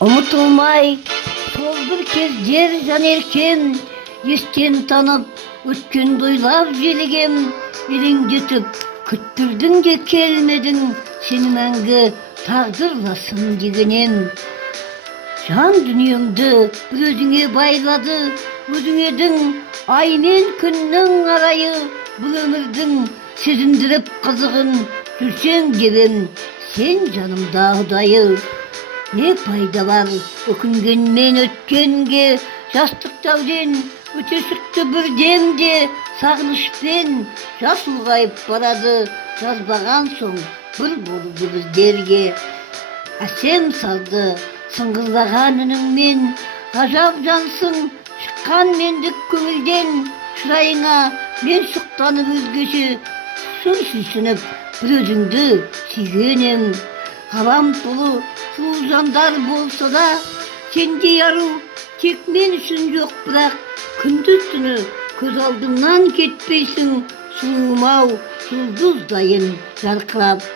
Unutulmay sol bir kezder can erkem, естен tanıp ötken duylap jeligem, elin жетip küttürdün de kelmedin, seni мәңгі taqdırlasın degenem. Can dünyamdı bir özüne bayladı, özün edin ay men күннің arayı, bu ömürdün sezindirip kızığın, жүрсең дебем, sen canımda Hudayı. Ne payda var öküngen men ötkenge, жастық дәурен өте шықты бір демде, сағынышпен жас ұлғайып барады, жазбаған соң бір болды біздерге. Әсем сазды сыңғырлаған үніңмен, ғажап жансың шыққан мендік көңілден, шырайыңа мен сұқтанып өзгеше сыр сүйсініп бір өзіңді сүйгенем. Ғалам толы сұлу жандар болса да, сендей ару тек мен үшін жоқ, бірақ күндіз түні көз алдымнан кетпейсің, сұлуым-ау жұлдыздайын жарқырап.